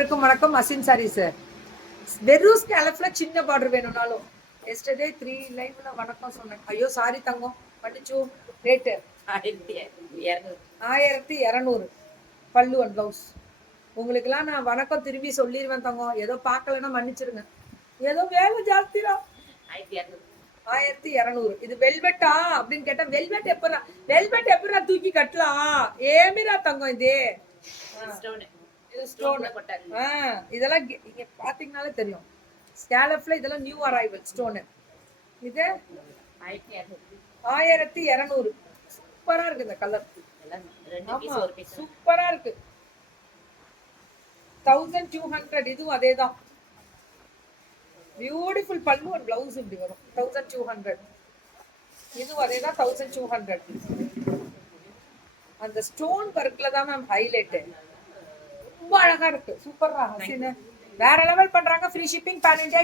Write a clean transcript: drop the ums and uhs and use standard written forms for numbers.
வணக்கம் அசின் சாரீஸ் வெறும் ஸ்கேலப்ல சின்ன பார்டர் வேணும்னாலும் எஸ்டர்டே 3 லைவ்ல வணக்கம் சொன்னேன். ஐயோ சாரி தங்கம் பண்ணிச்சு. ரேட்டு 1200 பல்லு அண்ட் ப்ளவுஸ். உங்களுக்குலாம் நான் வணக்கம் திரும்பி சொல்லிடுவேன் தங்கம். ஏதோ பார்க்கலன்னா மன்னிச்சிருங்க. ஏதோ வேலை ஜாஸ்திரா. 1200. இது வெல்வெட்டா அப்படின்னு கேட்டா வெல்வெட் எப்பரா தூக்கி கட்டலாம் ஏமிரா தங்கம் இது இதெல்லாம் இங்க பாத்தீங்கன்னாலே தெரியும். ஸ்கேலப்ல இதெல்லாம் நியூ அரைவல் ஸ்டோனு. இது 1200. சூப்பரா இருக்கு இந்த கலர். சூப்பரா இருக்கு. 1200. இதுவும் அதேதான். பியூட்டிஃபுல் பல்லு அண்ட் பிளவுஸ் இப்படி வரும். 1200. இதுவும் அதேதான் 1200. அந்த ஸ்டோன் ஒர்க்ல தான் மேம் ஹைலைட். ரொம்ப அழகா இருக்கு. சூப்பரா ஹசீனா வேற லெவல் பண்றாங்க. Free shipping pan India.